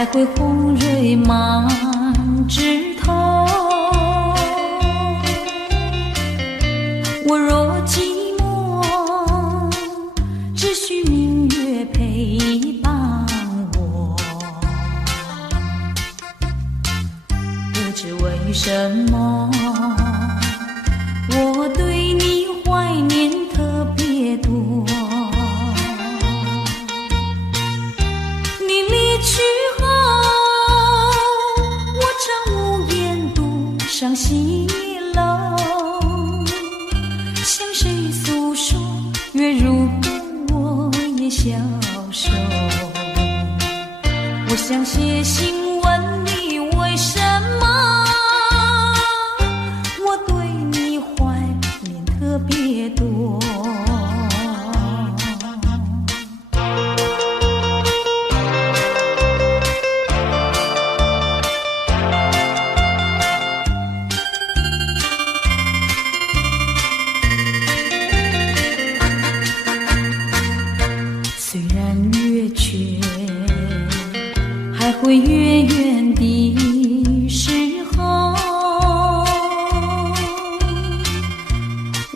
还会红蕊满枝头。我若寂寞，只需明月陪伴我。不知为什么，我对你怀念特别多。你离去后，我常无言独上西楼，向谁诉说？月如歌，我也消瘦。我想写信问你，为什么我对你怀念特别多。虽然月缺，还会远远的时候，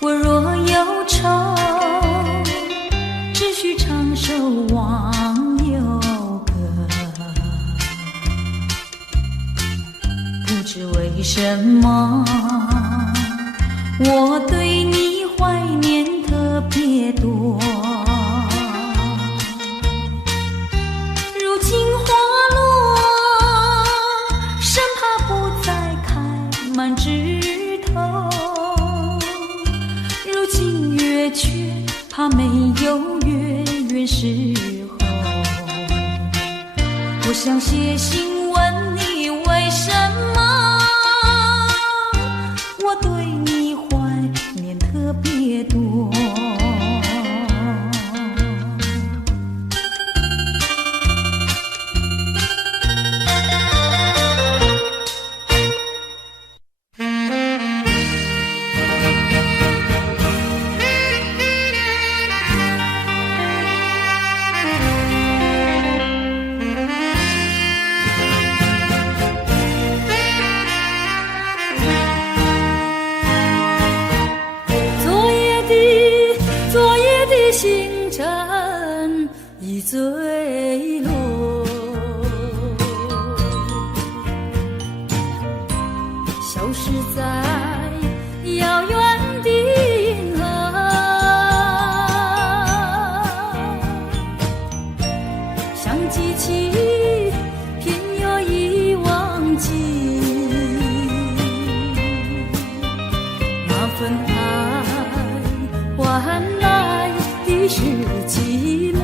我若忧愁，只需唱首忘忧歌。不知为什么，我对你怀念特别多。如今花落，生怕不再开满枝头。如今月缺，怕没有月圆时候。我想写信问你，为什么我对你怀念特别多。昨夜的星辰已坠落，消失在遥远的银河。想记起，偏又已忘记那份爱换来的是寂寞。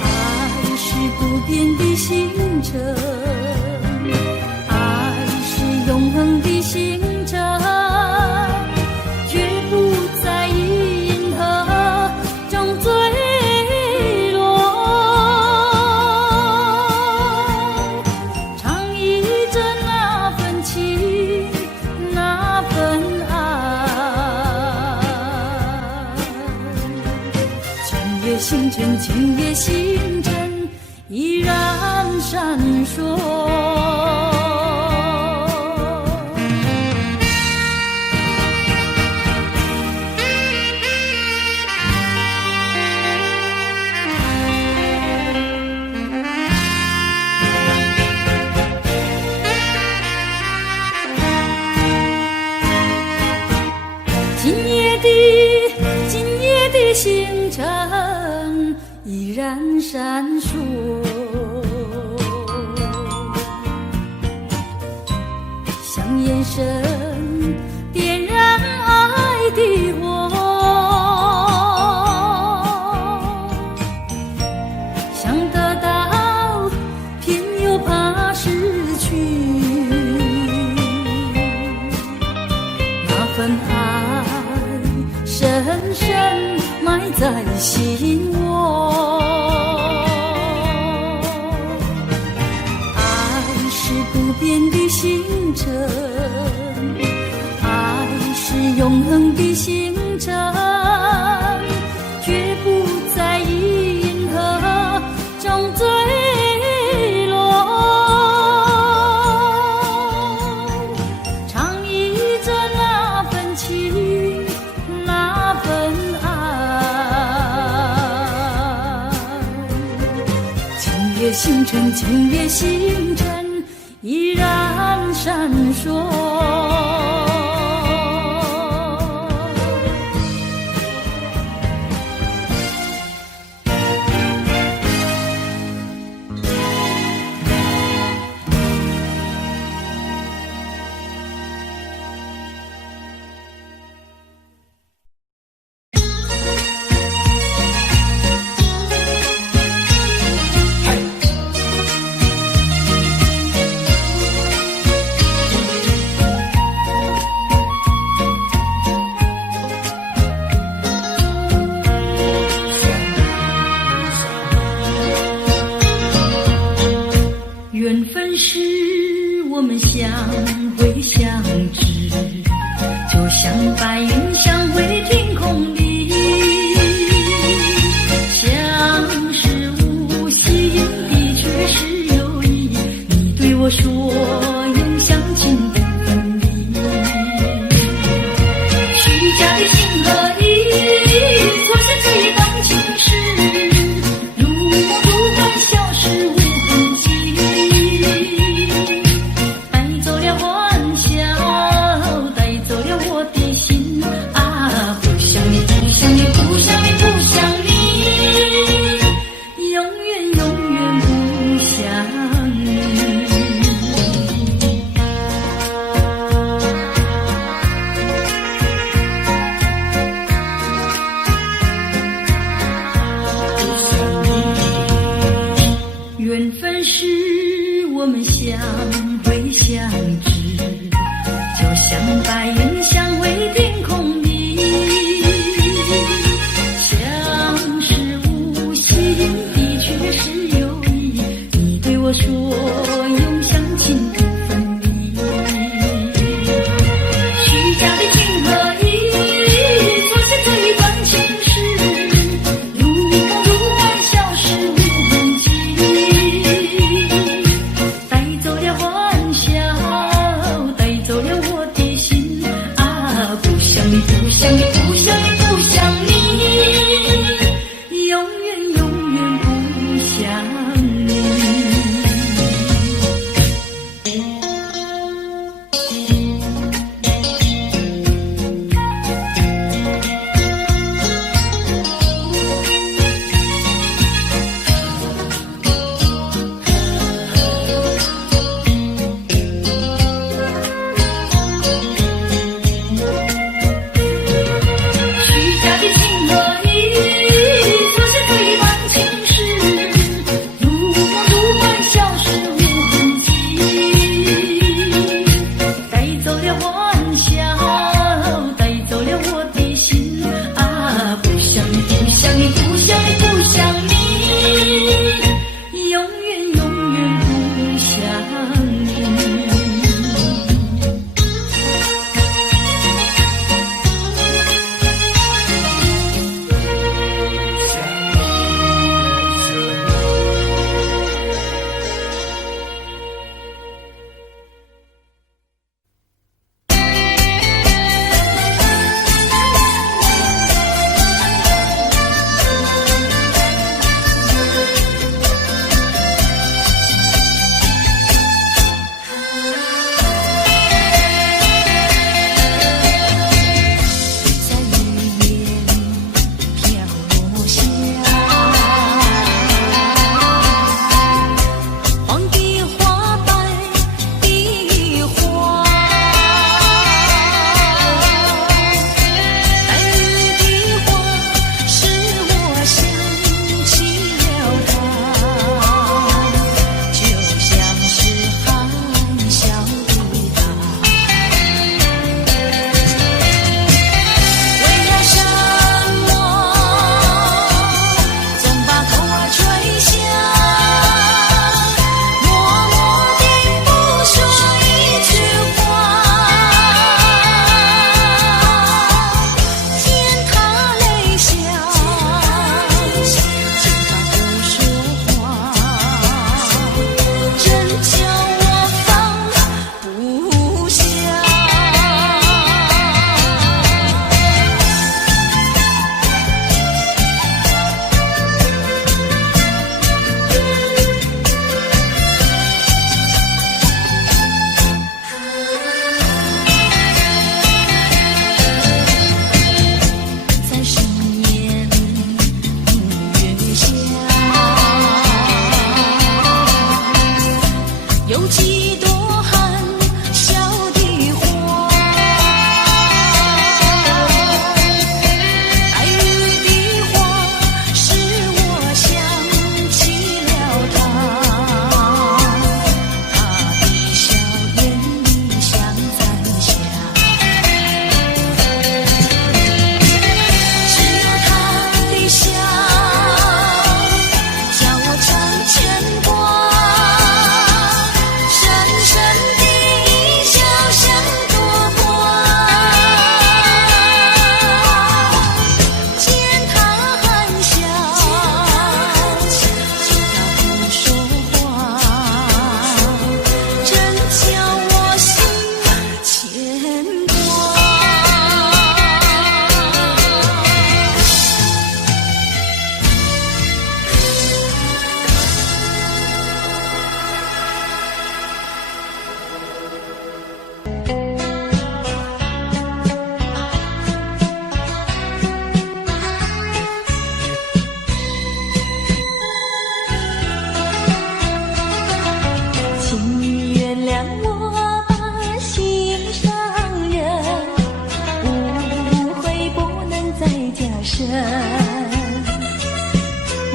爱是不变的星辰，爱是永恒的星辰，绝不在银河中坠落。唱忆着那份情，那份爱。今夜星辰，今夜星辰依然闪烁。今夜的星辰依然闪烁，像眼神点燃爱的火，想得到偏又怕失去，那份爱深深埋在心窝。爱是不变的星辰，爱是永恒的星辰，绝不在银月星辰，今夜星辰依然闪烁。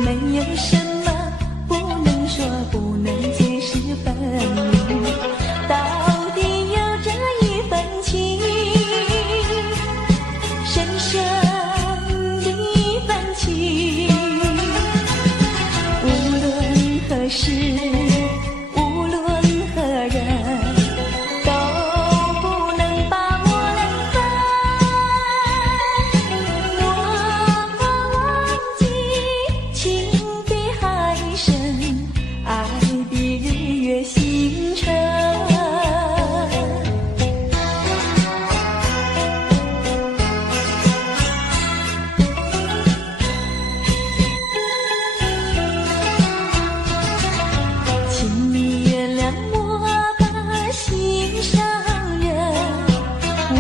没有什么不能说，不能解释分明，到底有这一份情，深深的一份情，无论何时，无论何人，都不能把我冷淡。我忘记情比海深，爱比日月星辰。请你原谅我把心上人，为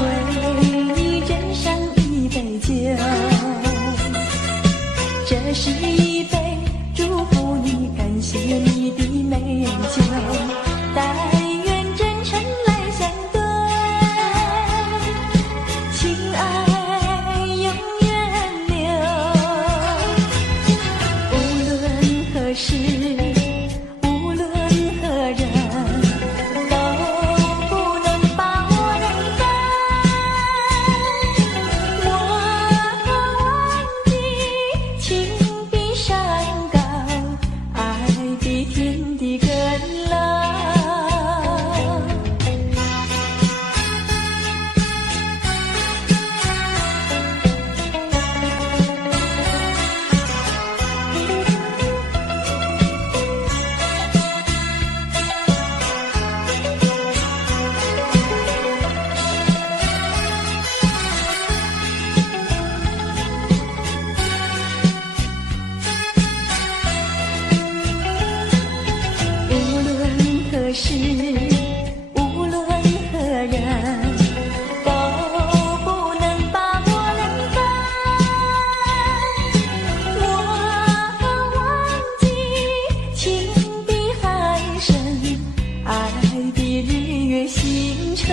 你斟上一杯酒，这是一杯祝福你、感谢你的美酒，但愿真诚来相对，情爱永远留。无论何时，无论何人，都不能把我冷淡。我忘记情比山高，爱比天地更老。无论何时，无论何人，都不能把我冷淡。我忘记情比海深，爱比日月星辰。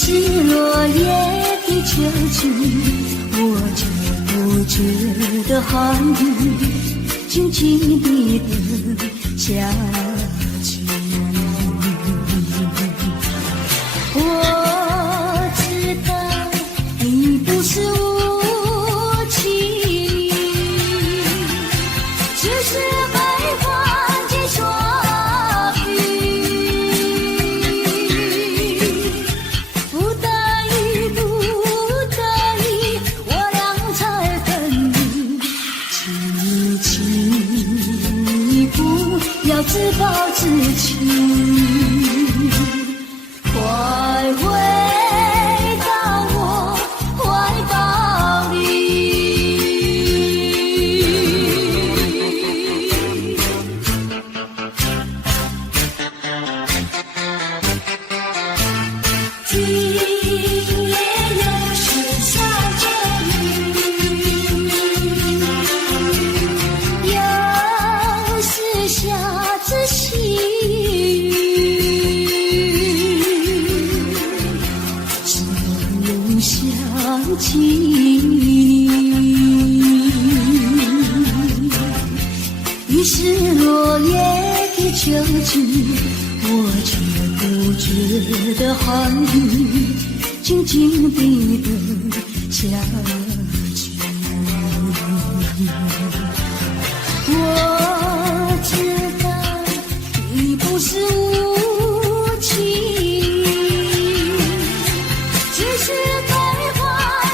是落叶的秋去，我却不觉得寒意静静地等下去。我知道你不是无情，只是悲欢几说自暴自弃，快回到我怀抱里。今夜又是下着雨，又是下着细雨，只能想起你。于是落叶的秋去，我却不觉得寒意静静地等下去。我知道你不是无情，只是悲欢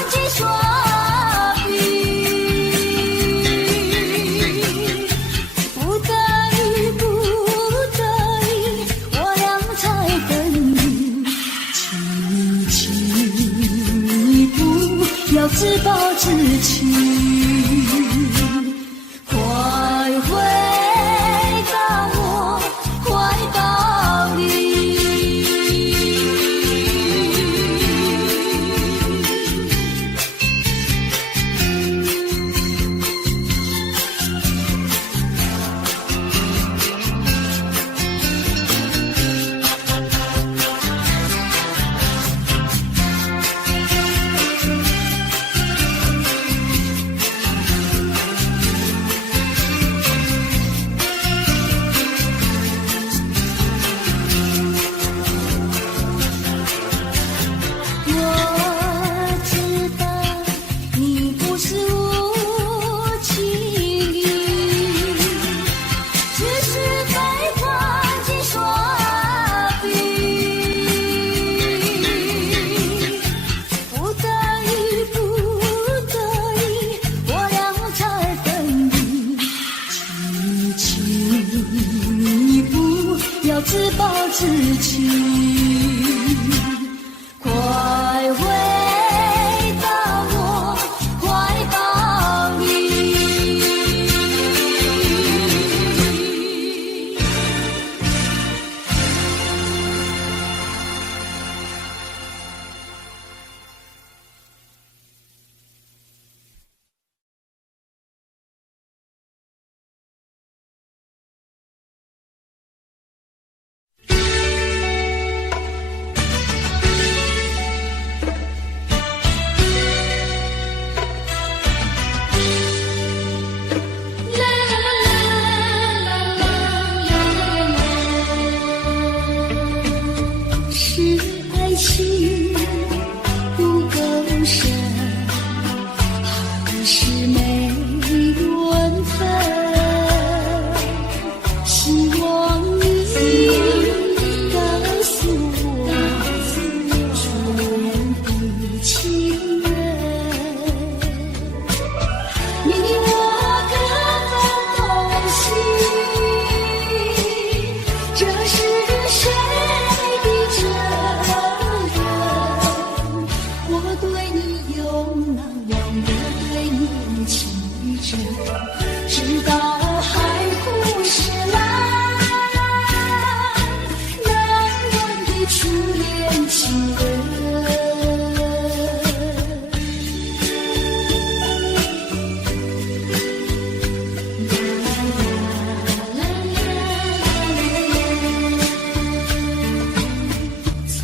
几说不得已，不得已，我俩才等你。请你不要自暴自弃，快回到我怀抱里。自暴自弃，快回到我怀抱里。直到海枯石烂，难忘的初恋情人。从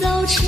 早晨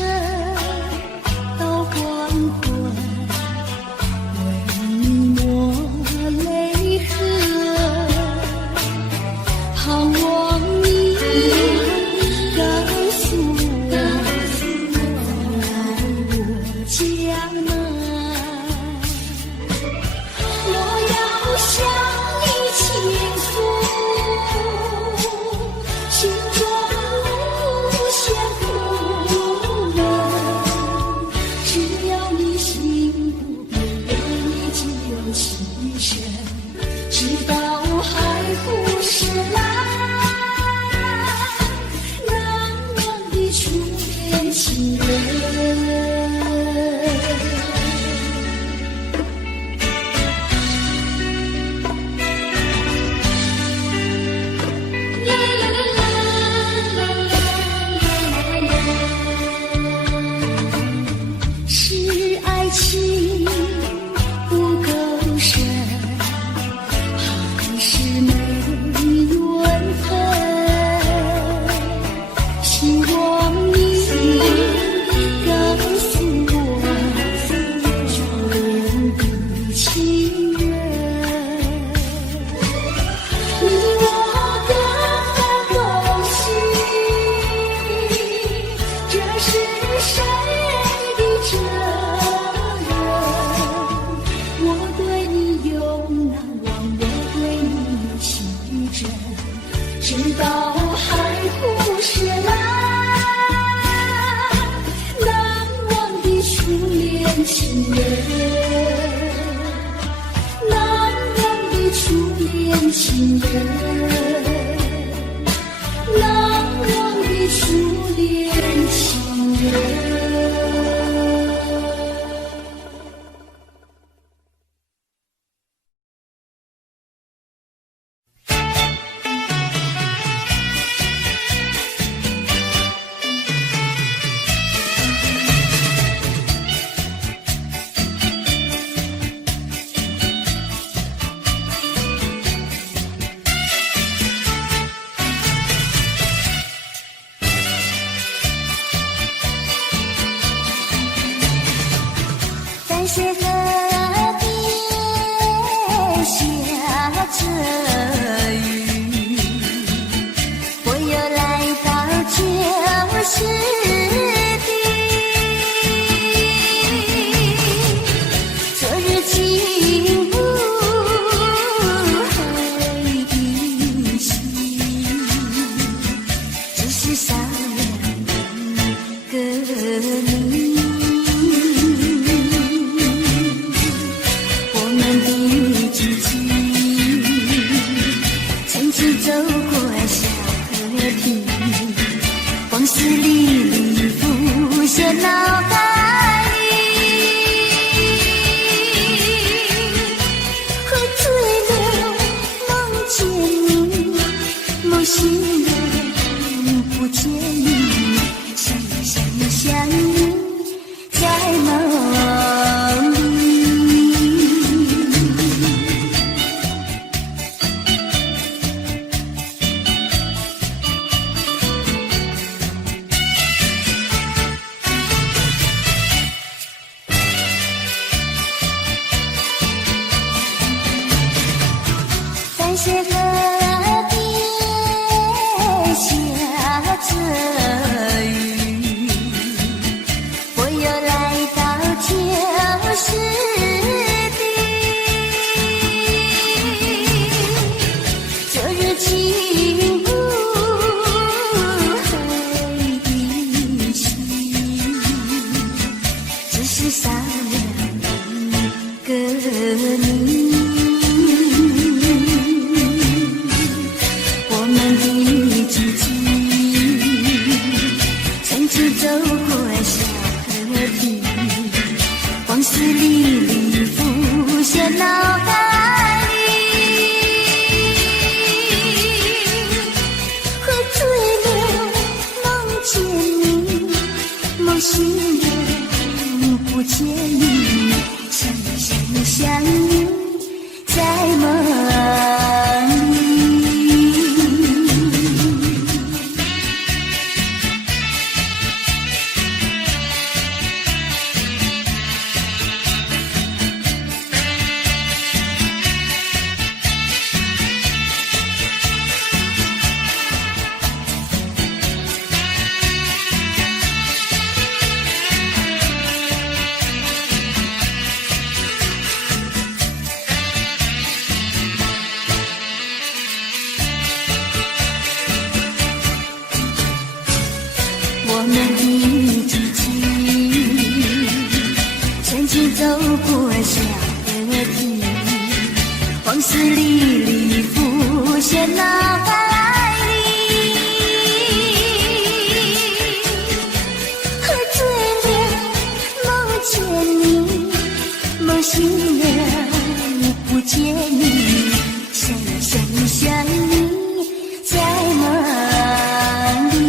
恋情人，南洋的初恋情人，南洋的初恋情人。在水河边下着雨，我又来到旧时地，昨日情不回忆起，只是少了个你。走过小河堤，往事历历浮现脑海里，喝醉了梦见你，梦醒了不见你，想你在梦里。在水河边下着雨，我又来到旧时地，昨日情不回忆起，只是少了个你。走过小河堤，往事历历浮现脑海里，喝醉了梦见你，梦醒了不见你，想你在梦里。我们的知己，曾经走过小河堤，往事历历浮现脑海里，喝醉了梦见你，梦醒了不见你，想你在梦里。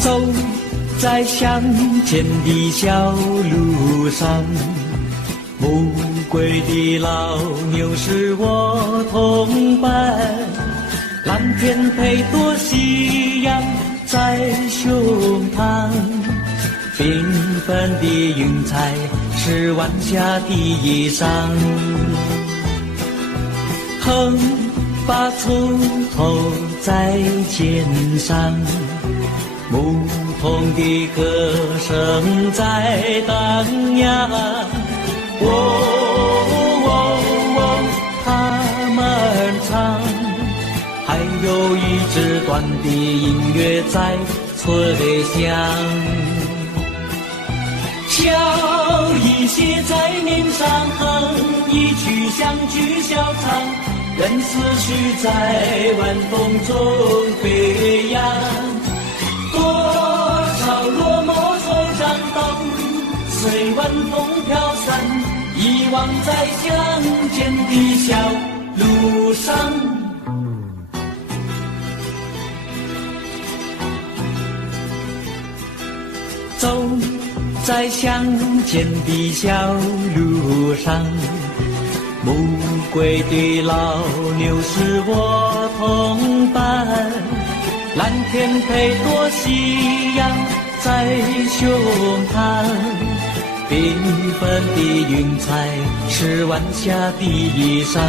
走在乡间的小路上，暮归的老牛是我同伴，蓝天配朵夕阳在胸膛，缤纷的云彩是晚霞的衣裳。哼把锄头在肩上，牧童的歌声在荡漾。他们唱，还有一支短的音乐在吹响。笑意写在脸上，哼一曲乡居小唱，任思绪在晚风中飞扬。多少落寞惆怅都随晚风飘散，遗忘在乡间的小路上。走在乡间的小路上，暮归的老牛是我同伴，蓝天配朵夕阳在胸膛，缤纷的云彩是晚霞的衣裳。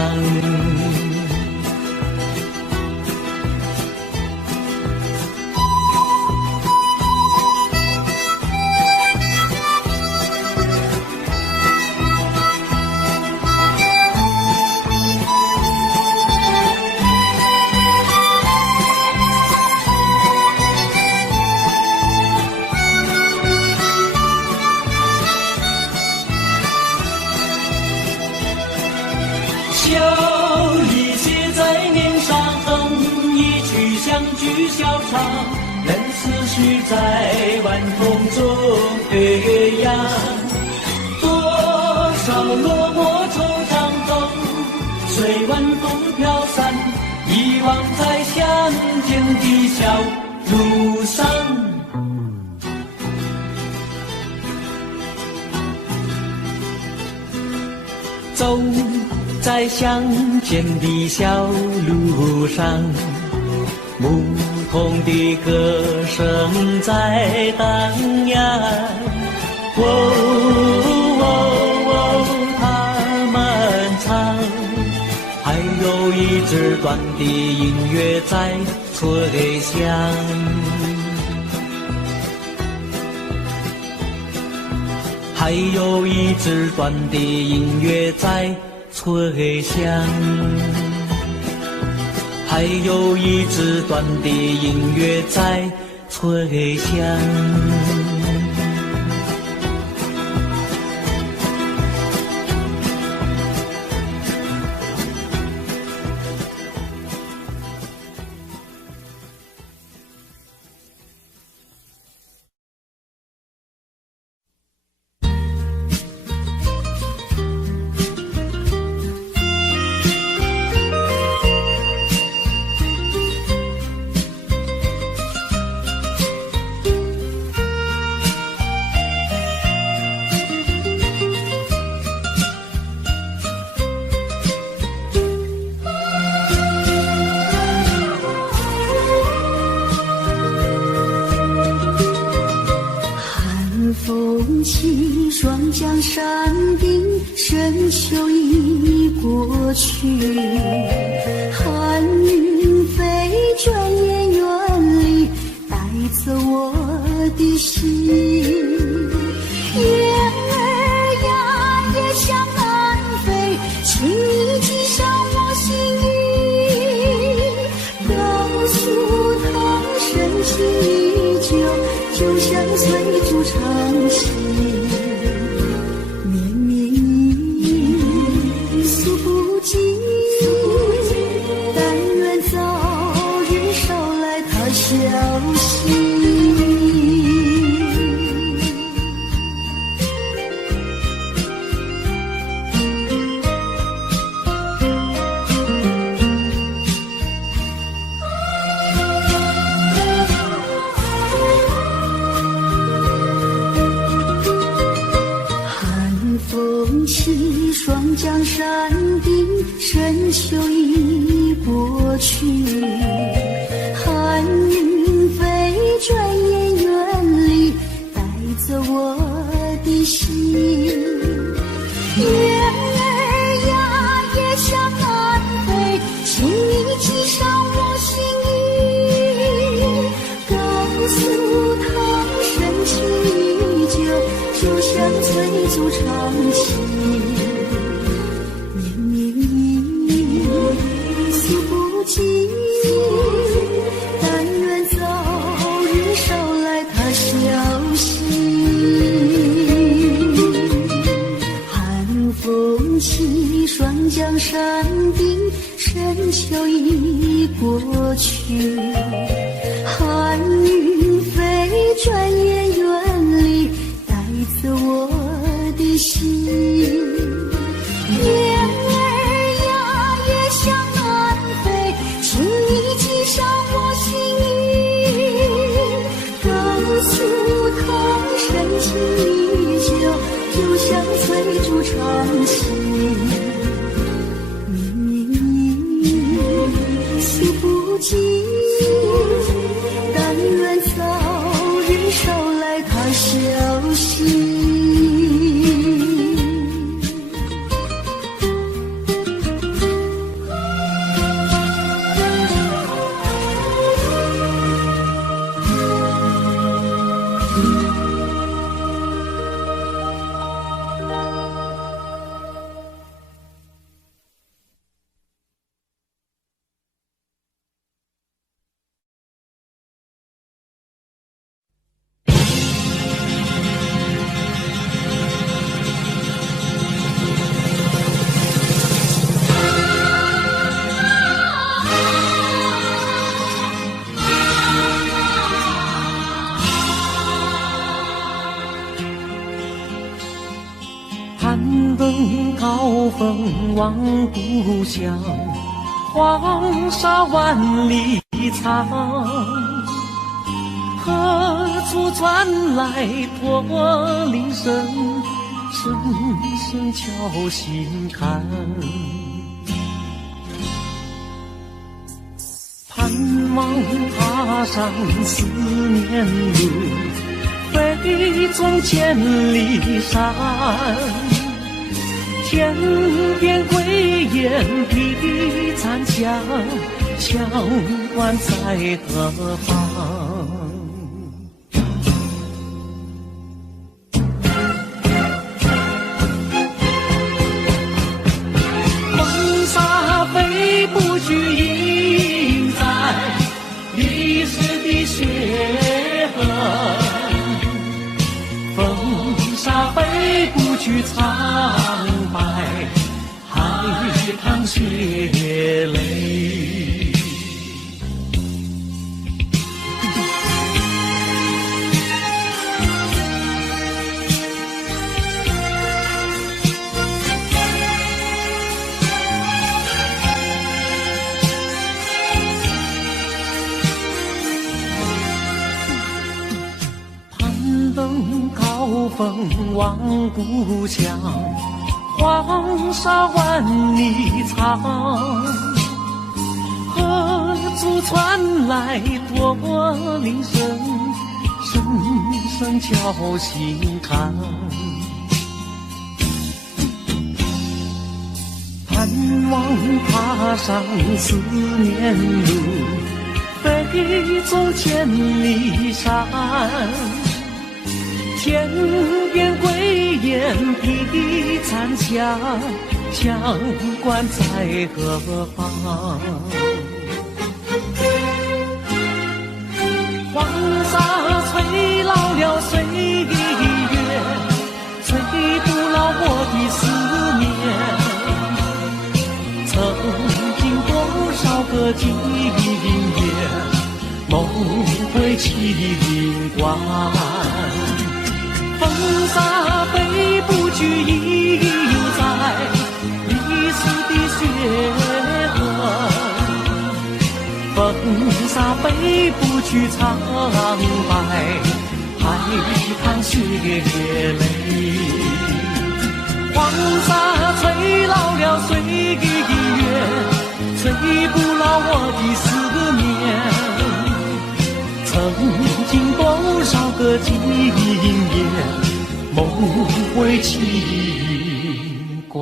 笑意写在脸上，哼一曲乡居小唱，任思绪在晚风中飞扬。多少落寞惆怅都随晚风飘散，遗忘在乡间的小路上。走在乡间的小路上，牧童的歌声在荡漾。他们唱，还有一支短的音乐在吹响。还有一支短的音乐在吹响，还有一支短的音乐在吹响。双江山顶，深秋已过去，寒云飞，转眼远离，带走我的心。雁儿呀，也向南飞，请你记上我心意，告诉他深情依旧，就像翠竹长青。消息，寒风起，双江山顶，深秋已过去。寒云飞，转眼远离，带走我的心。雁儿呀，也向南飞，请你寄上我心意，告诉他深情依旧，就像催促长情。绵绵意诉不尽，但愿早日捎来他消息。寒风起，霜降山顶，深秋已过去，寒云飞，转眼远离，带走我的心。雁儿呀，也向南飞，请你寄上我心意，告诉他深情依旧，就像催促长情。诉不尽，但愿早日捎来他消息。攀登高峰望故乡，黄沙万里长。何处传来驼铃声，声声敲心坎。盼望踏上思念路，飞纵千里山。天边归雁披残香，羌关在何方？黄沙飞不去，印在历史的血痕。风沙飞不去，苍白海棠血泪。攀登高峰望故乡，黄沙万里长。何处传来驼铃声，声声敲心坎。盼望踏上思念路，飞纵千里山。天边归雁披残香，羌关在何方？黄沙吹老了岁月，吹不老我的思念。曾经多少个今夜，梦回秦关。风沙飞不去，印在历史的血痕。风沙飞不去，苍白海棠血泪。黄沙吹老了岁月，吹不老我的思念。曾经多少个今夜，梦回秦关。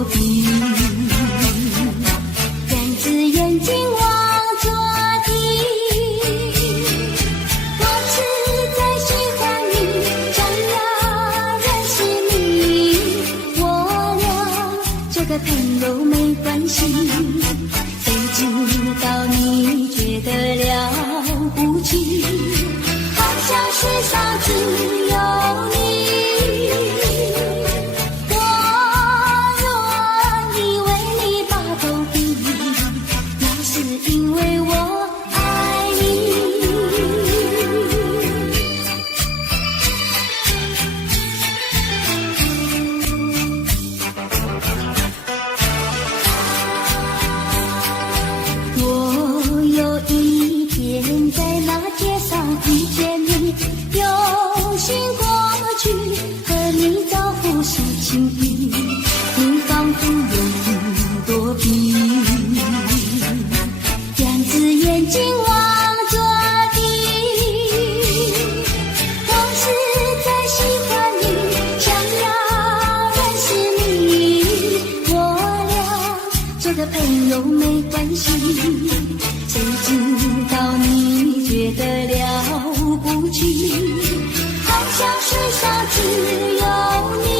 躲避。两只眼睛望着地，我实在喜欢你，想要认识你。我俩做个朋友没关系，谁知道你觉得了不起，好像世上只有你。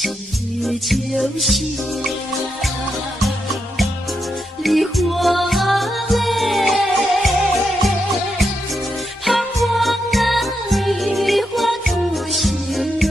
是秋霞，梨花泪，盼望那梨花吐心蕊。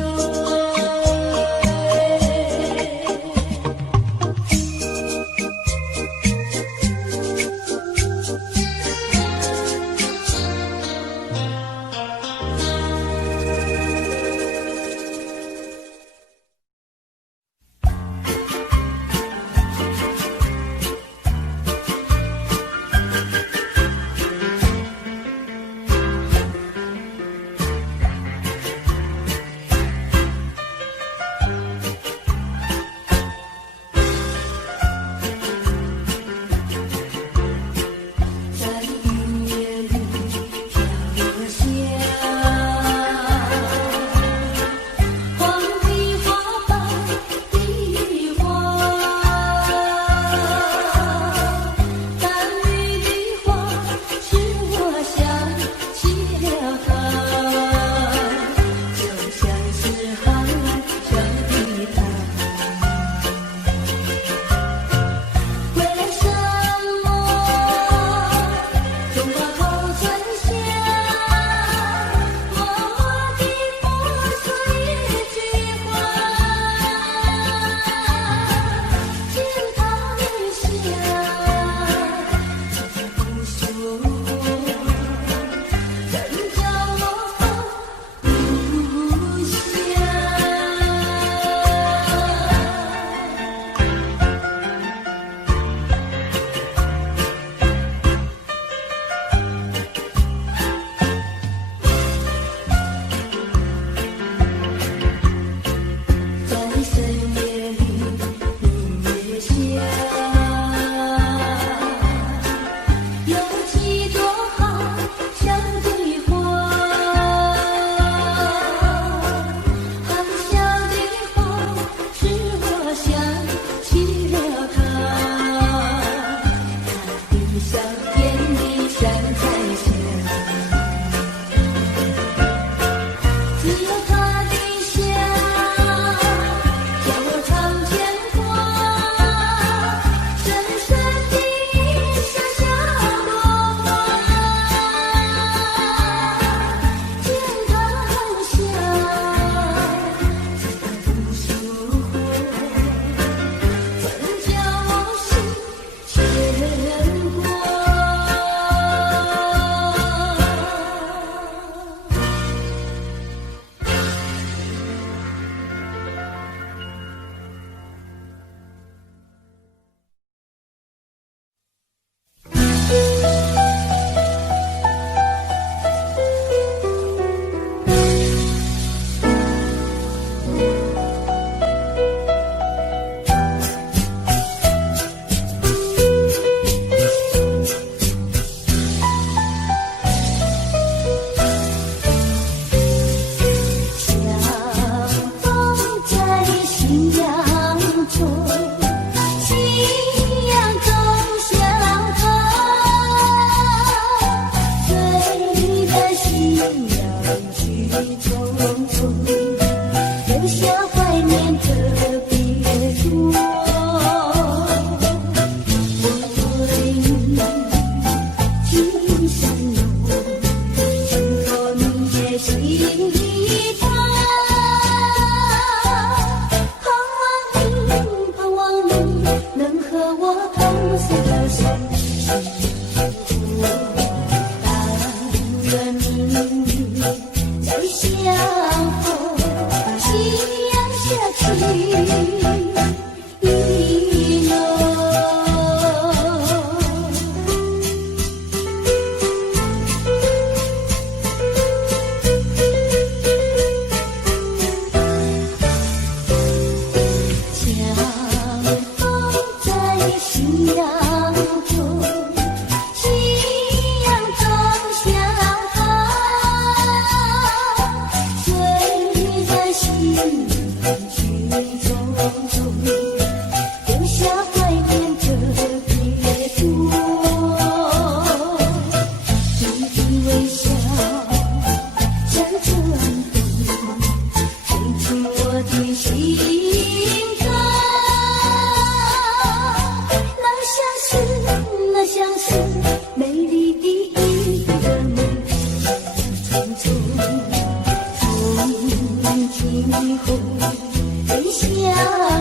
风中。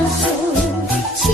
手，夕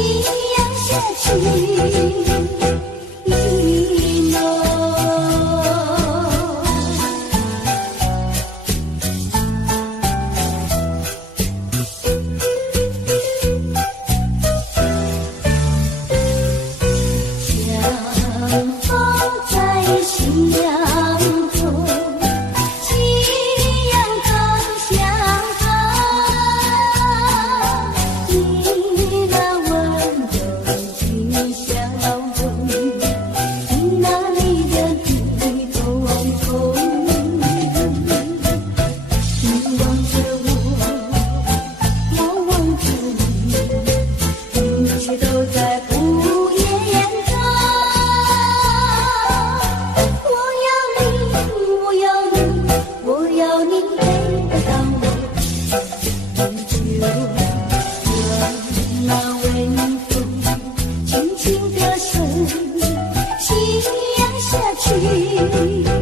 阳下去。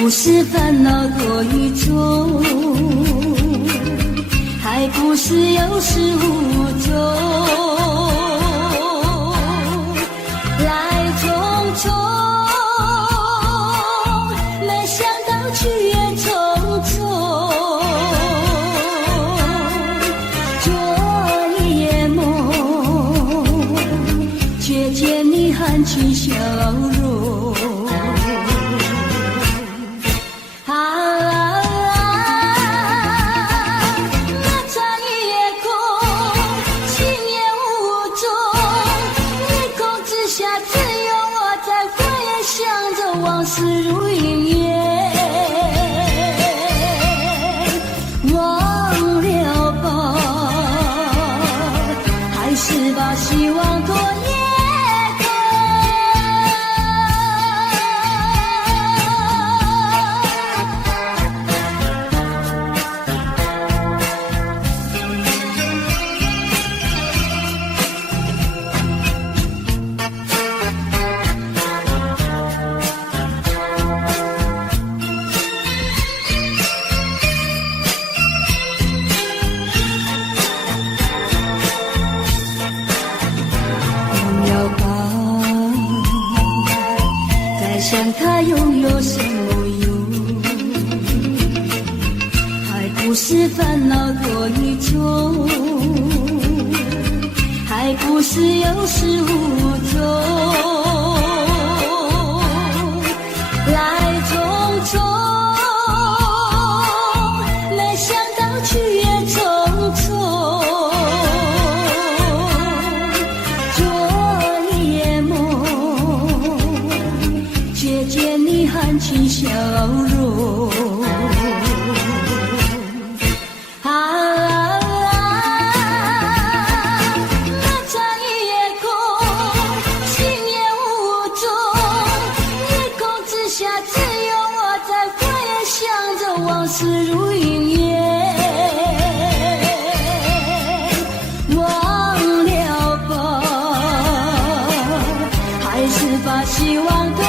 不是烦恼多一种，还不是有始无终。来匆匆，没想到去也匆匆。做一夜梦，却见你含情笑容。往事如云烟，忘了吧，还是把希望多夜想他拥有什么用？还不是烦恼多一种，还不是有始无终。来匆匆，没想到去也匆匆。见你含情笑容，那场夜空，心也无踪，夜空之下只有我在回想着往事如云烟，忘了吧，还是把希望多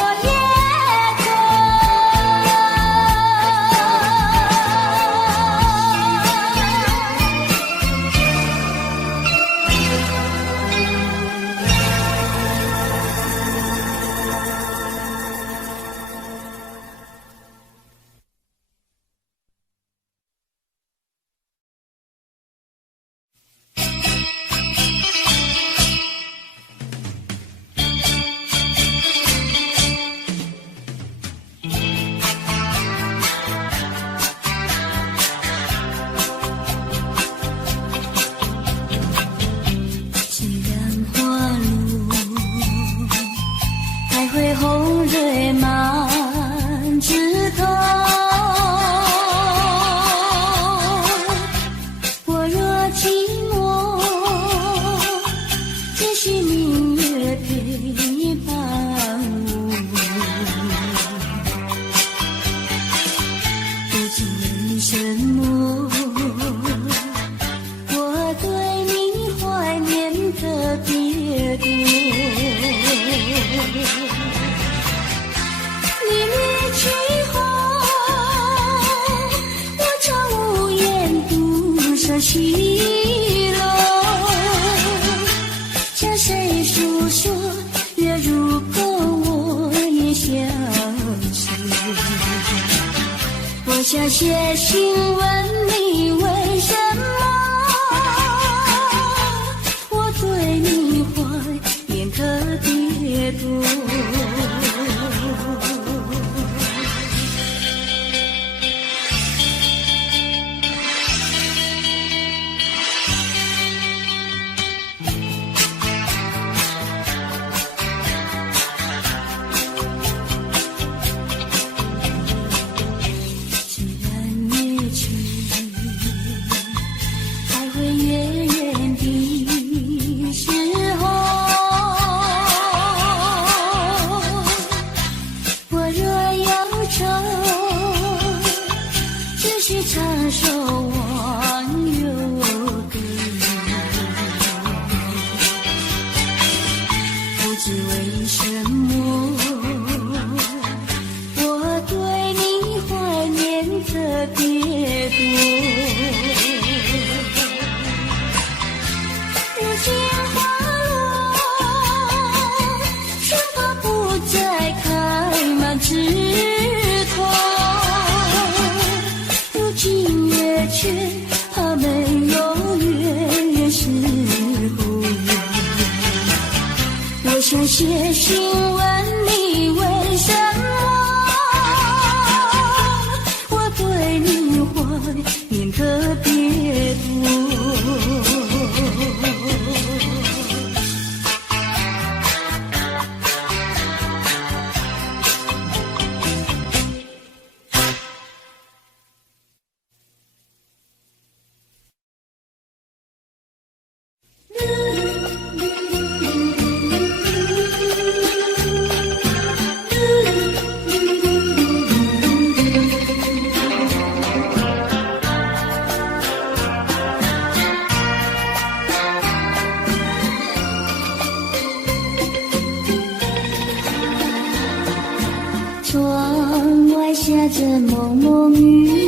西楼，向谁诉说？月如钩，我也相思。我想写信问你，为什么我对你怀念特别多？切询问你为什么，我对你怀念特别多。窗外下着蒙蒙雨，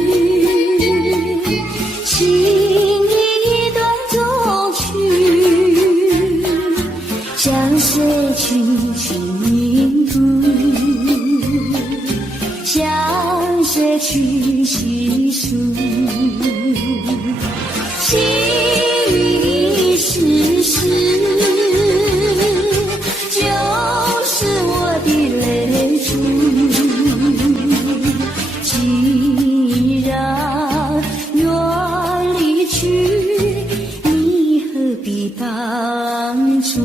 请你断奏曲，向谁去倾诉，向谁去细数，情意世事就是我的泪珠。既然愿离去，你何必当初？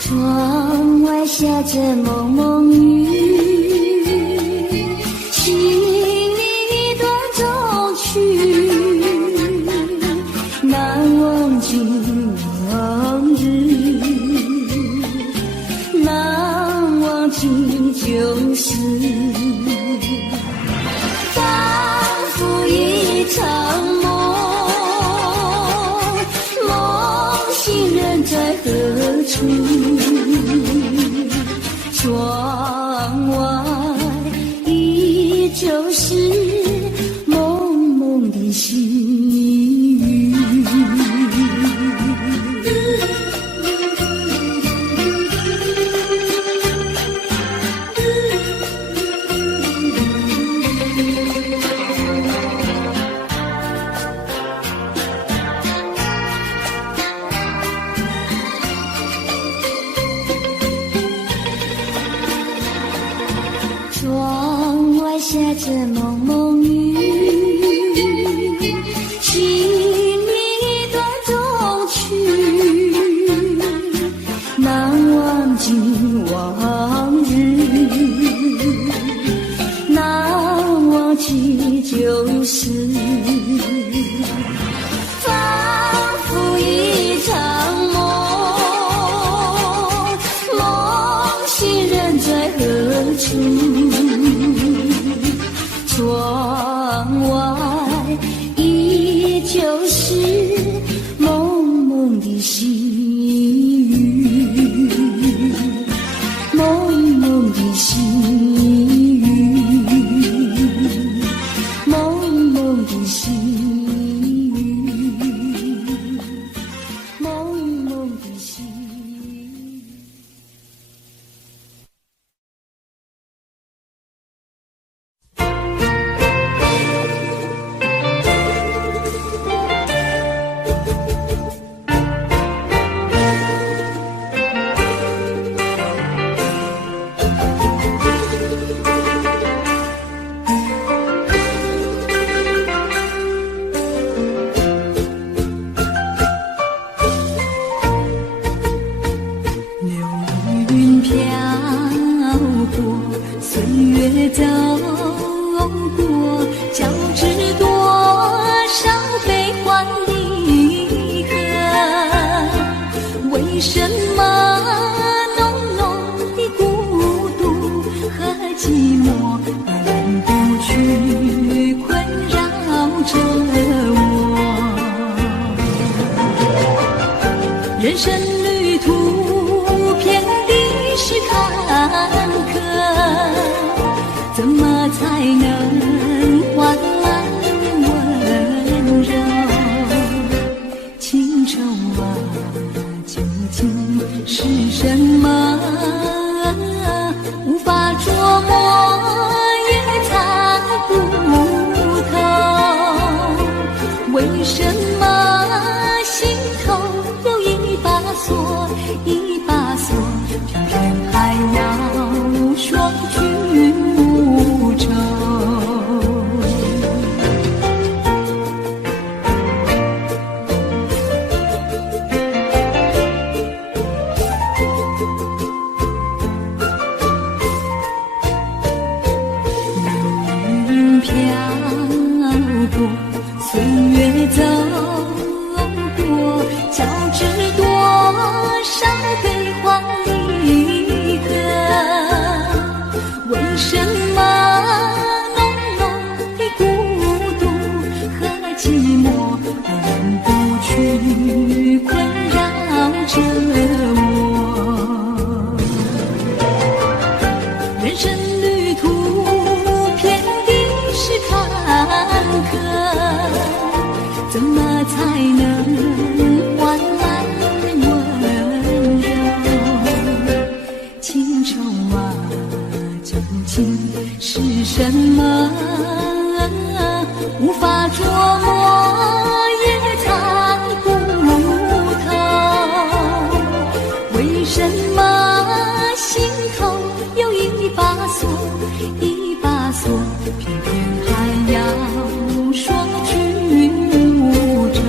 窗外下着蒙蒙雨，请你断奏曲，难忘今往日，难忘记旧事，仿佛一场梦，梦醒人在何处？窗外依旧是蒙蒙的细雨。窗外下着蒙蒙雨，请你断奏曲，难忘今往日，难忘记旧事，仿佛一场梦，梦醒人在何处？窗外依旧是蒙蒙的细雨，蒙蒙的细雨，蒙蒙的细雨，蒙蒙的细雨。走过，交织多少悲欢离合？为什么浓浓的孤独和寂寞永不去困扰着我？人生旅途遍地是坎坷，怎么才能换来温柔？情愁啊，究竟是什么？无法捉摸。什么心头有一把锁，一把锁，偏偏还要双居无愁。云飘过，岁月走过，交织多少悲欢离合？为什么浓浓的孤独和寂寞永不去困扰着我？人生旅途遍地是坎坷，怎么才能换来温柔？情愁啊，究竟是什么？无法捉摸，也猜不透。为什么心头有一把锁，一把锁，偏偏还要双居无愁？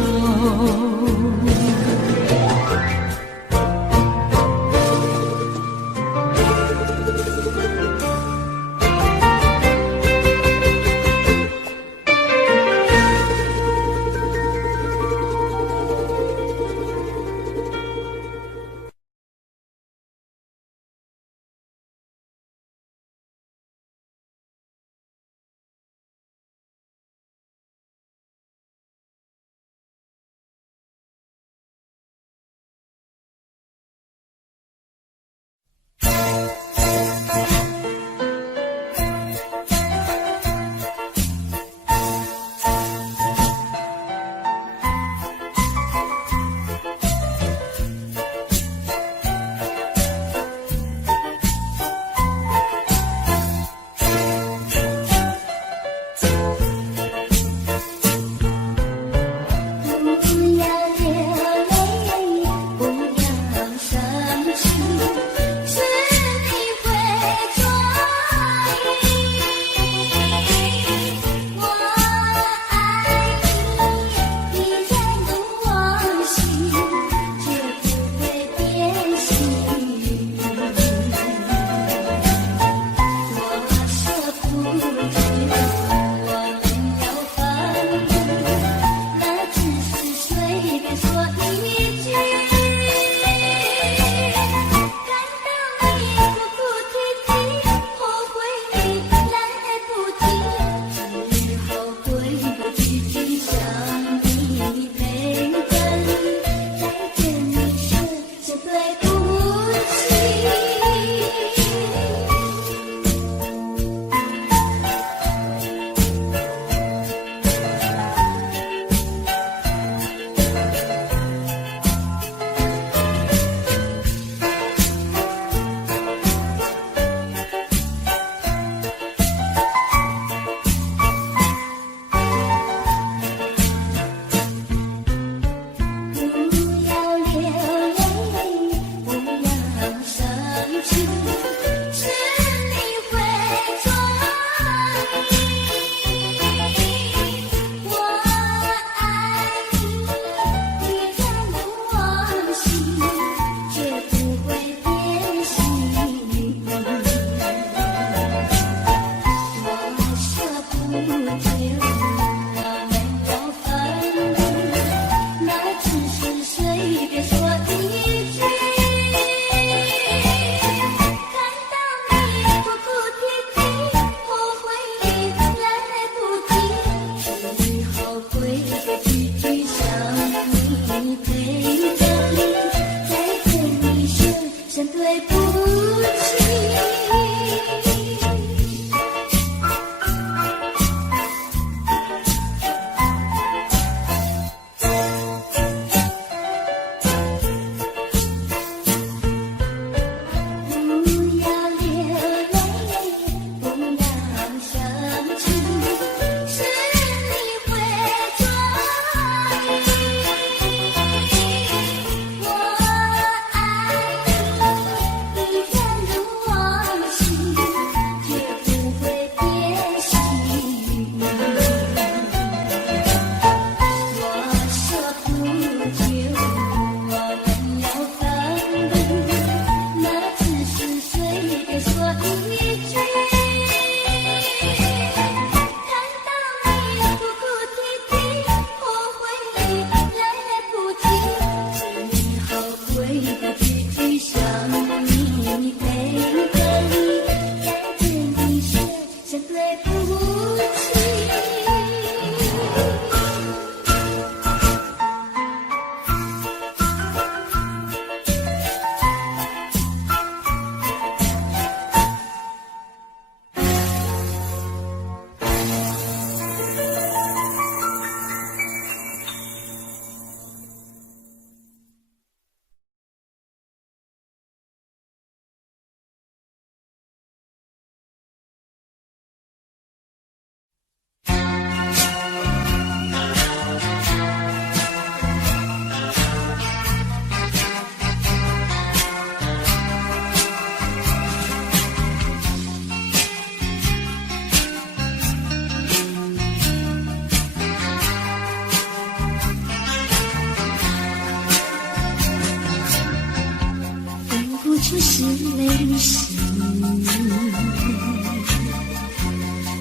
是泪湿，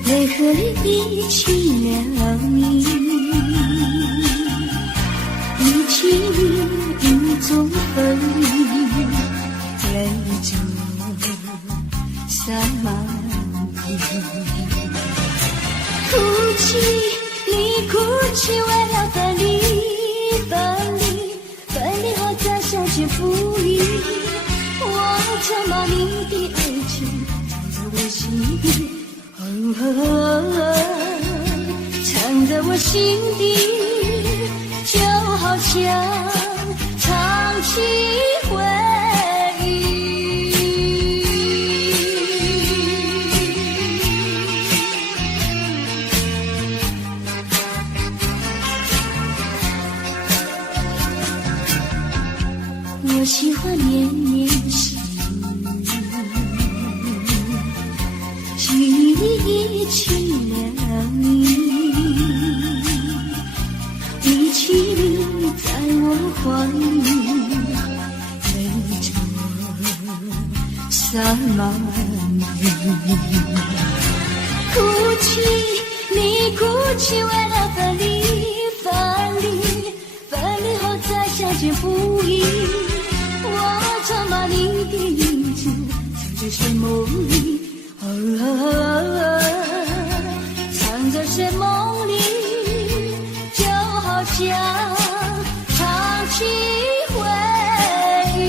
泪和雨一起了你，一起雨中分离，泪中洒满地。哭泣，你哭泣，为了分离，分离，分离后再相见不易。我曾把你的爱情藏在我心底，藏在我心底，就好像唱起回忆。我喜欢年年时，记忆里一起了你，一起你在我怀里，泪中洒满地。哭泣，你哭泣，为了分离，分离，分离后再相见不易。我曾把你的影子藏在睡梦里，藏在睡梦里，就好像唱起回忆。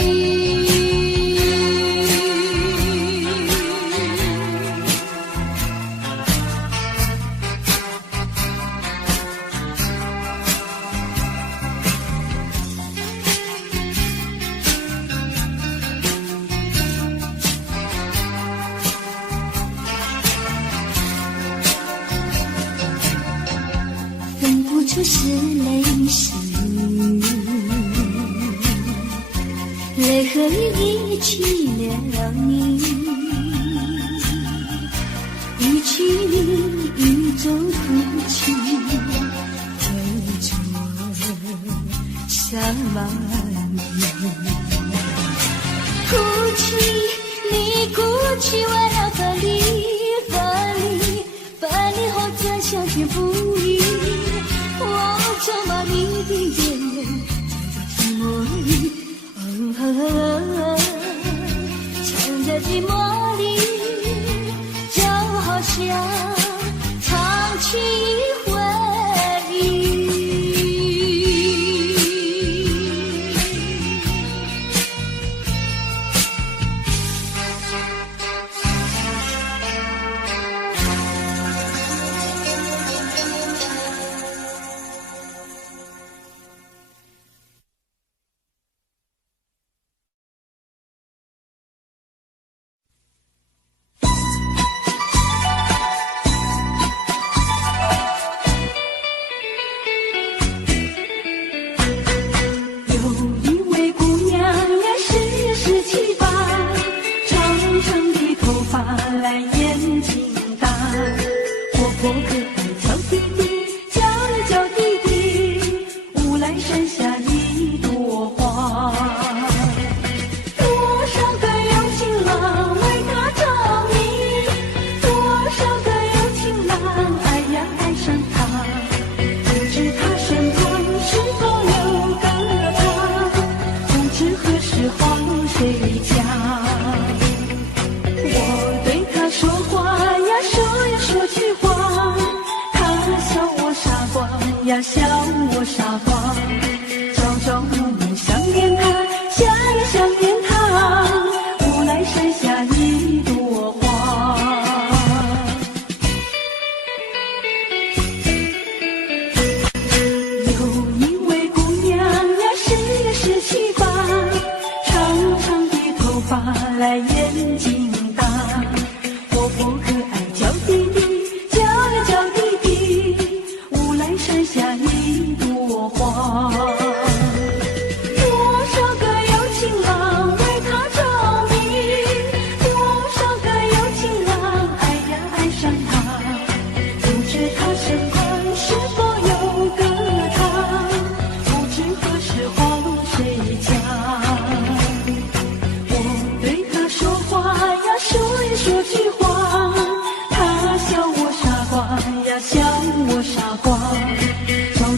就是泪湿，泪和雨一起了你，一起雨中哭泣，泪中洒满地。哭泣，你哭泣，为了分离，分离，分离后再相见不易。我曾把你的眼泪藏在寂寞里，藏在寂寞里，就好像唱起回忆。呀，笑我傻瓜，朝朝暮暮想念他，想呀想念他，无奈山下一朵花。有一位姑娘呀，十七八，长长的头发来眼睛大，活泼可爱叫弟弟，叫呀叫弟弟，无奈山下一朵花。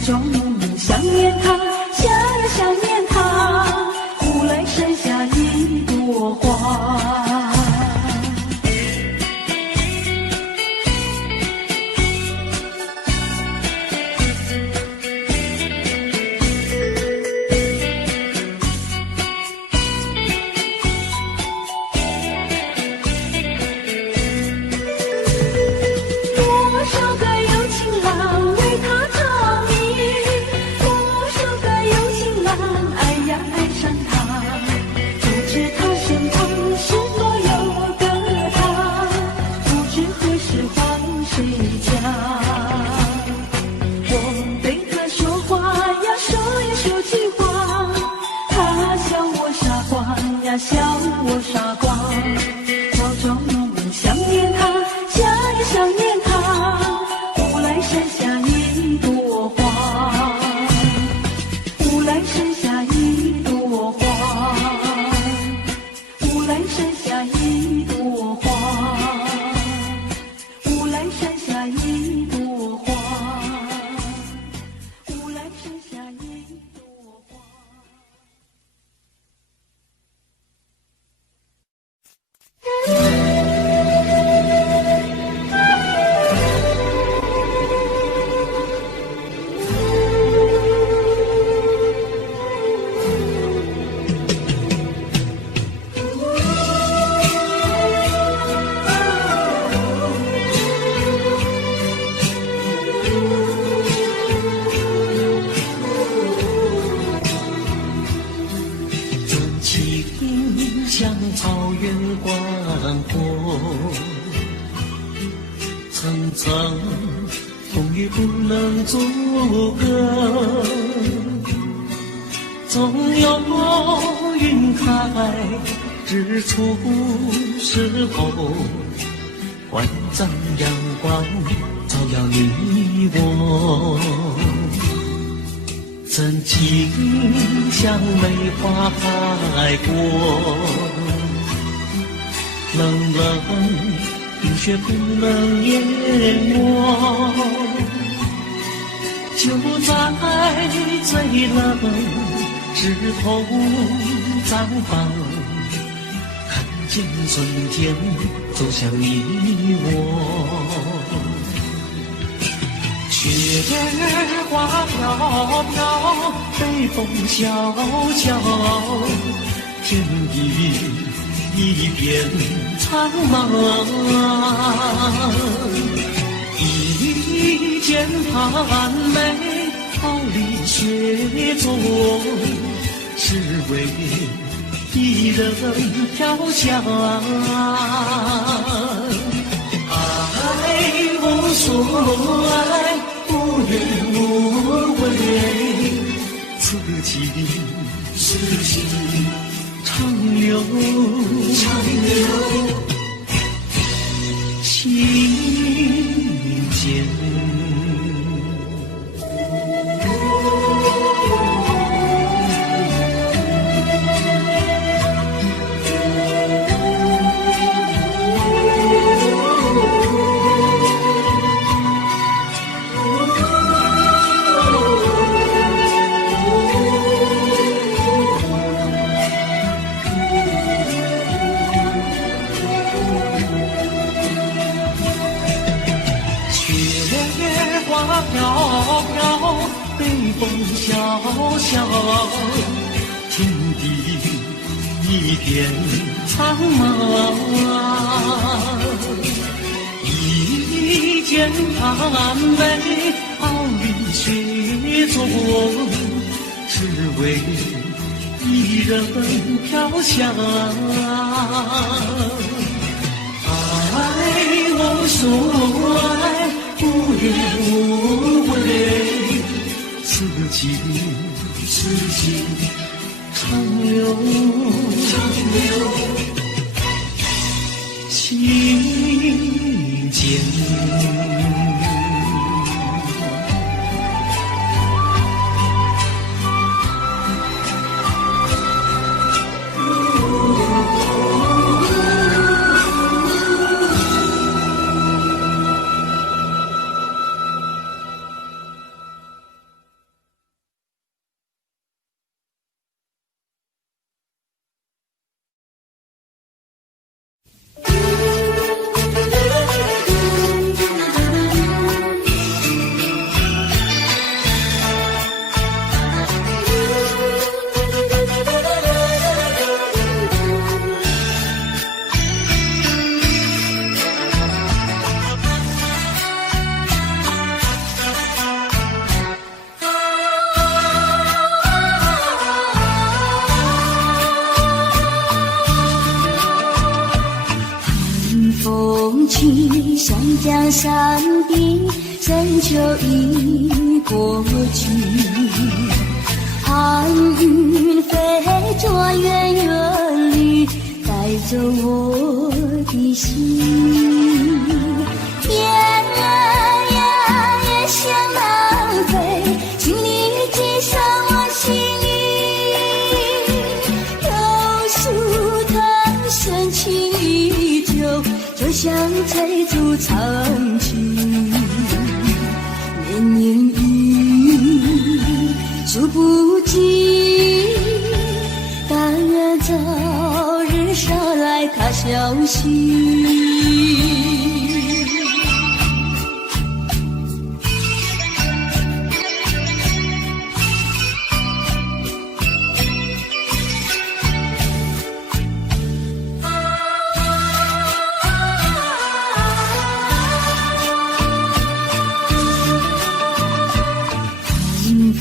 中想念他，想呀想念他，无来山下一朵花。笑我傻瓜，朝中想念他，想呀想念他，无来山下一朵花，无来山下一朵花，无来山下一朵花，无来山下一朵花，无来山下一朵花。像草原广阔，层层风雨不能阻隔，总有云开日出时候，万丈阳光照耀你我。真情像梅花开过，冷冷冰雪不能淹没，就在最冷枝头绽放，看见春天走向你我。雪儿花飘飘，北风萧萧，天地一片苍茫。一剑寒梅，傲立雪中，只为一人飘香。爱无所爱，无怨无悔，此情是心长留，心间。花飘飘，北风萧萧，天地一片苍茫。一剑寒梅，傲立雪中，只为一人飘香。爱无所爱，无怨无悔，此情长留，心间。江山顶，深秋已过去。寒云飞着远远里，带走我的心。雁儿呀也向南飞，请你寄上我心意。柳树藤深情依旧，就像翠竹长青。年年雨，数不尽，但愿早日捎来他消息。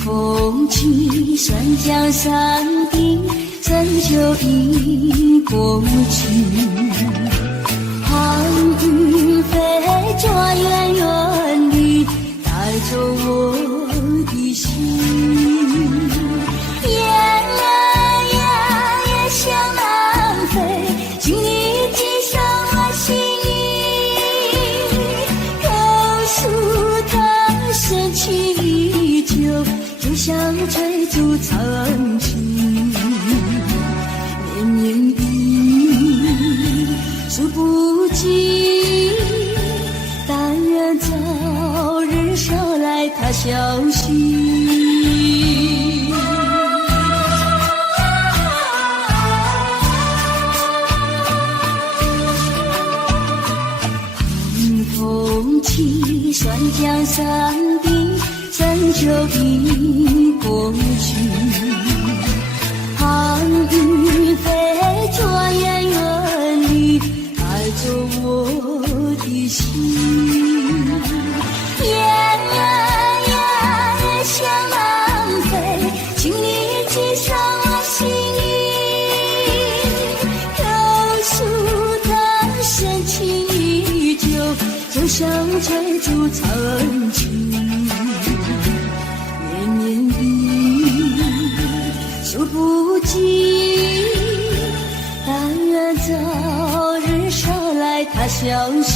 风起山江山顶，深秋已过去。寒云飞着远远地，带走我的心。雁儿呀也向南飞，请你寄上我心意。柳树藤深情依旧，就像翠竹长青。年年雨，数不尽，但愿早日捎来他消息。风起山江山顶，深秋已过去。寒云飞着远远里，带走我的心。雁儿呀也向南飞，请你寄上我心意。柳树藤深情依旧，就像翠竹长青。年年雨，数不尽，但愿早日捎来他消息。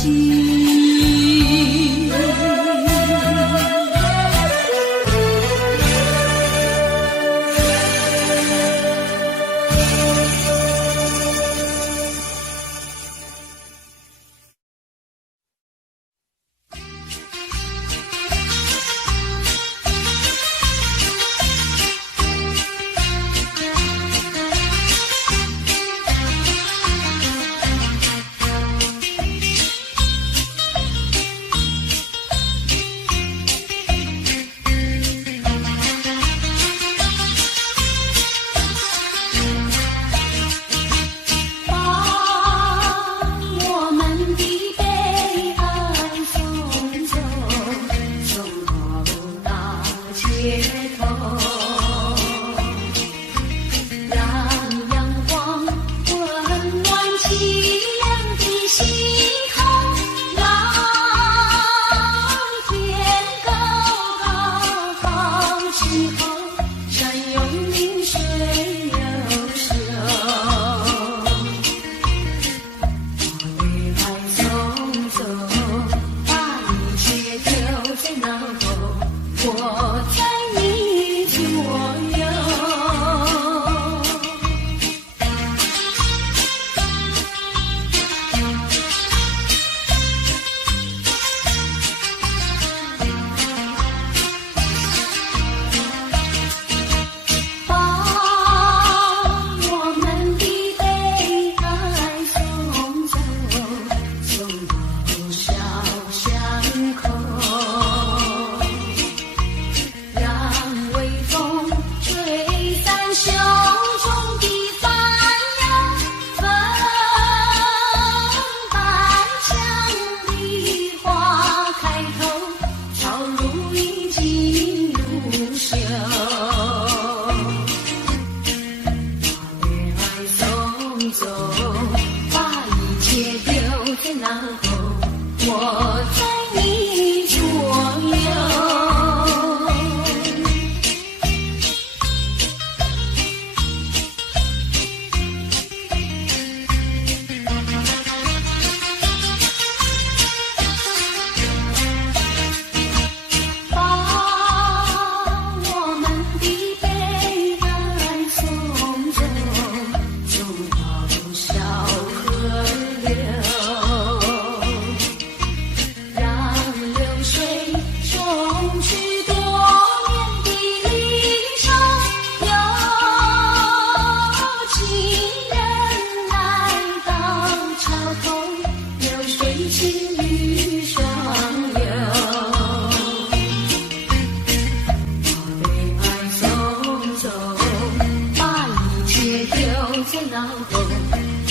脑后，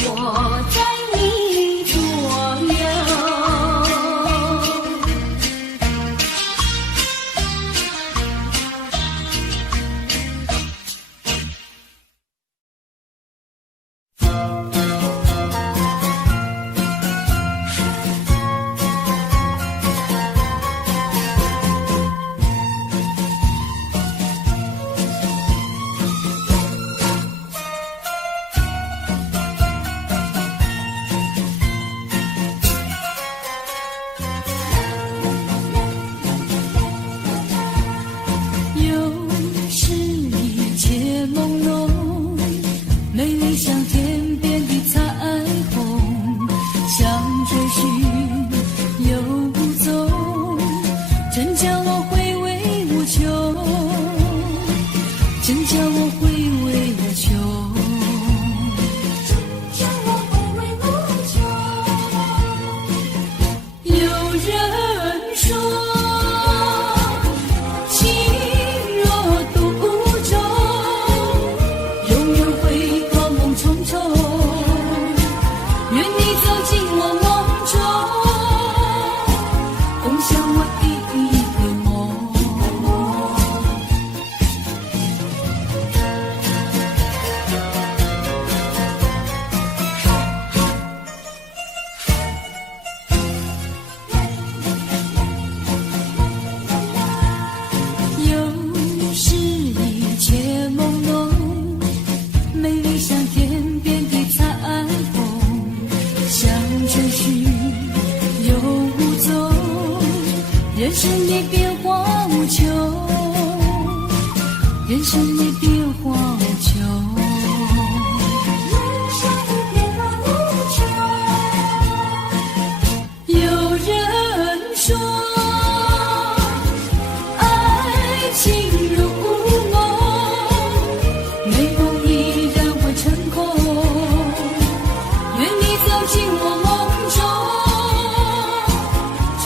我在你左右。人生的变化无穷，人生的变化无穷，人生的变化无穷。有人说，爱情如梦，美梦依然会成空。愿你走进我梦中，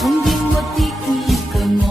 重编我的一个梦。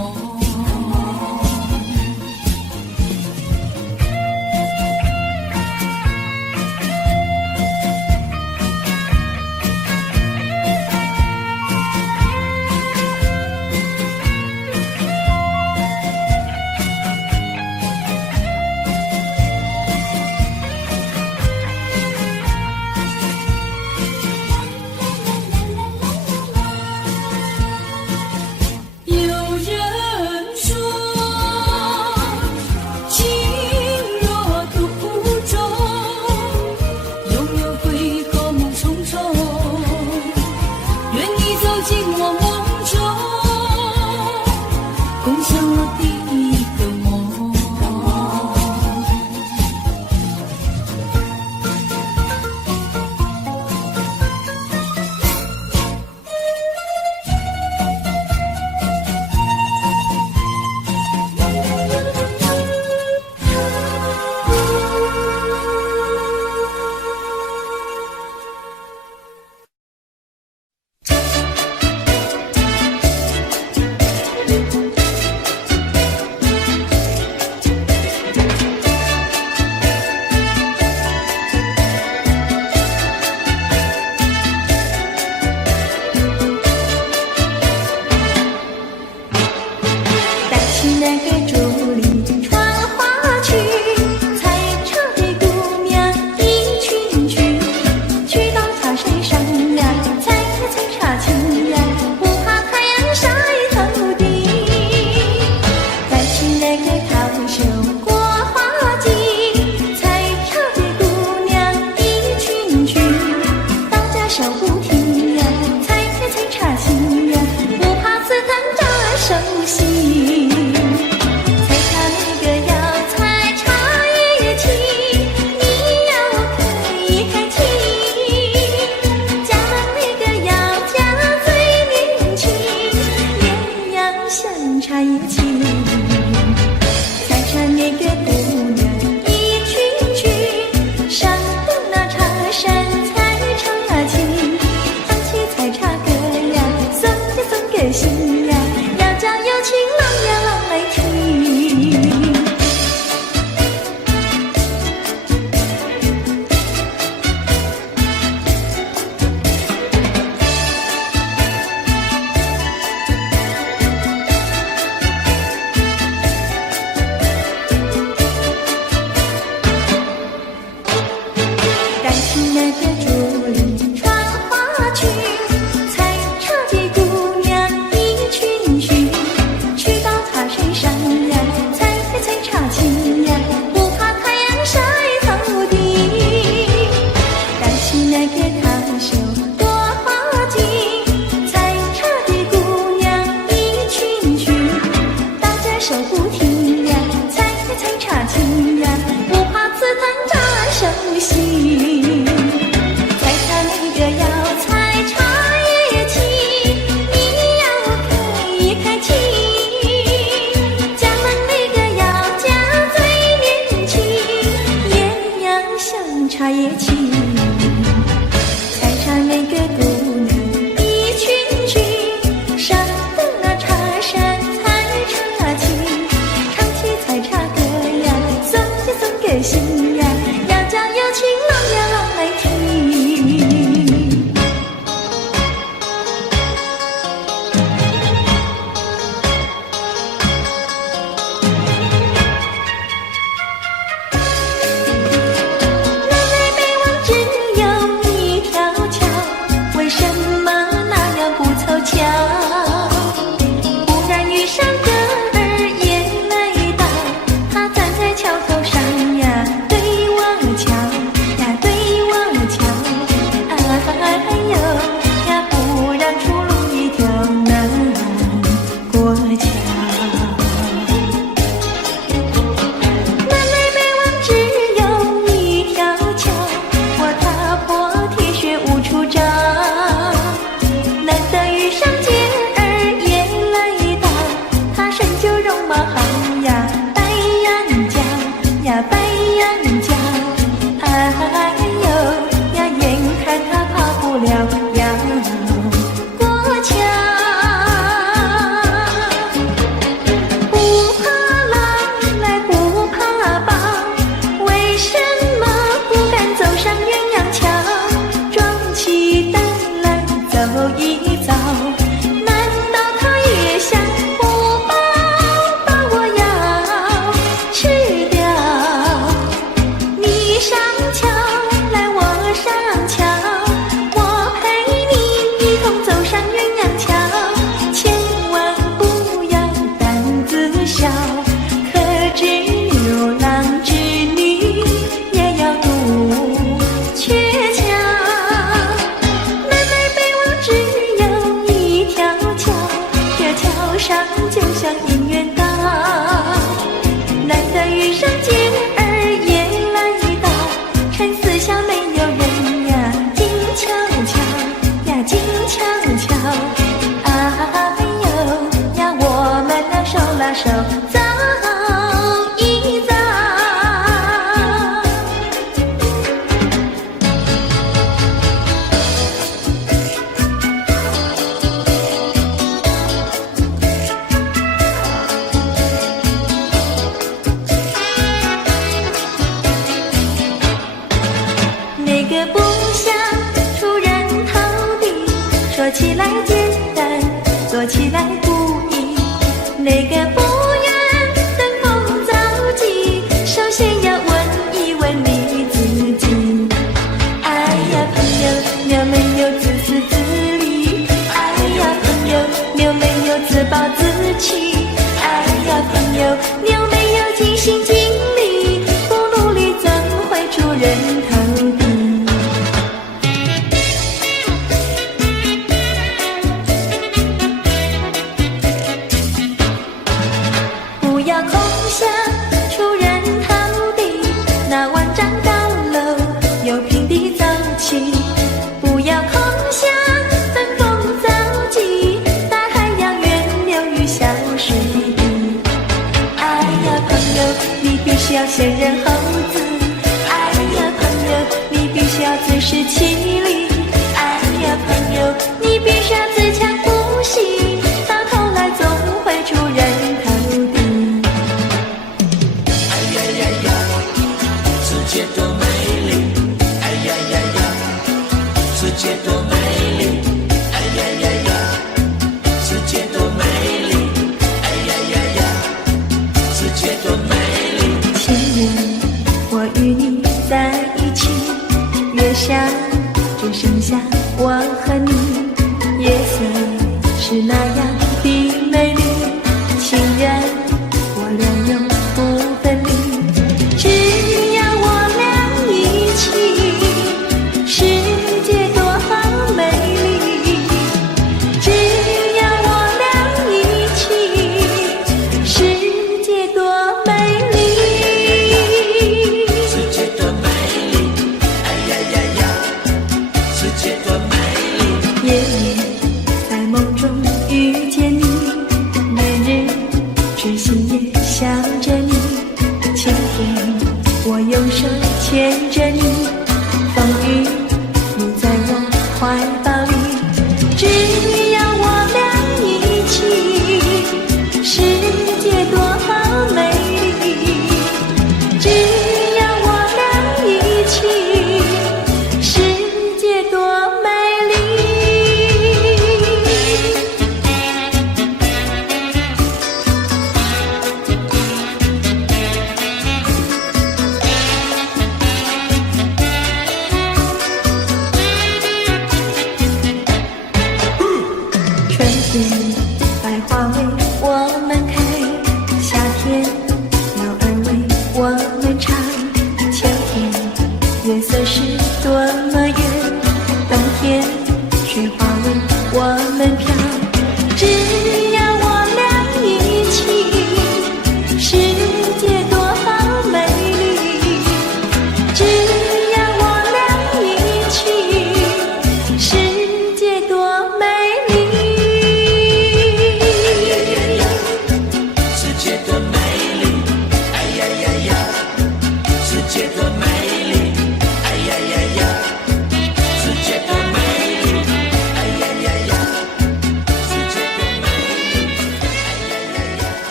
决心呀，要叫有情郎呀郎来听。手走一走。那个不想出人头地，说起来简单，做起来不易。那个不愿登峰造极，首先要问一问你自己。哎呀朋友，你有没有自私自利？哎呀朋友，你有没有自暴自弃？哎呀朋友，你有没有尽心尽力？不努力怎会出人头地？不要空想出人头地，那万丈高楼由平地走起。不要空想登峰造极，大海洋源流于小水滴。哎呀朋友，你必须要先人后子。哎呀朋友，你必须要自食其力。哎呀朋友，你必须要自强不息，到头来总会出人头地。哎呀呀呀，世界多美丽！哎呀呀呀，世界多美丽！哎呀呀呀，世界多美丽！哎呀呀呀，世界多美丽！情人，我与你在一起，月下只剩下我和你，夜色是那样的美丽，情人我俩永不分离，只要我俩一起，世界多美丽，只要我俩一起，世界多美丽。世界多美丽！哎呀呀呀，世界多美丽！夜夜在梦中遇见你，年日痴心也想着你，晴天我用手牵着